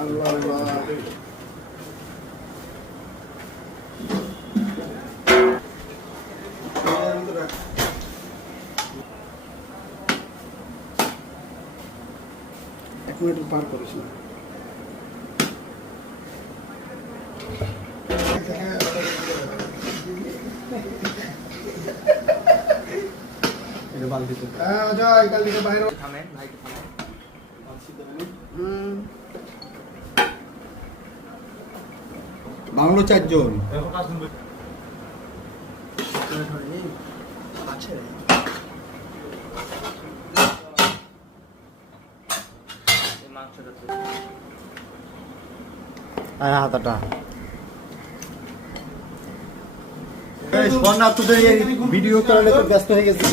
আল্লাহ আল্লাহ। এক মিনিট পার করিস না। জয় কাল থেকে বাইরে বাংলো 4 জন হাতাটা ভিডিও করালে তো ব্যস্ত হয়ে গেছে।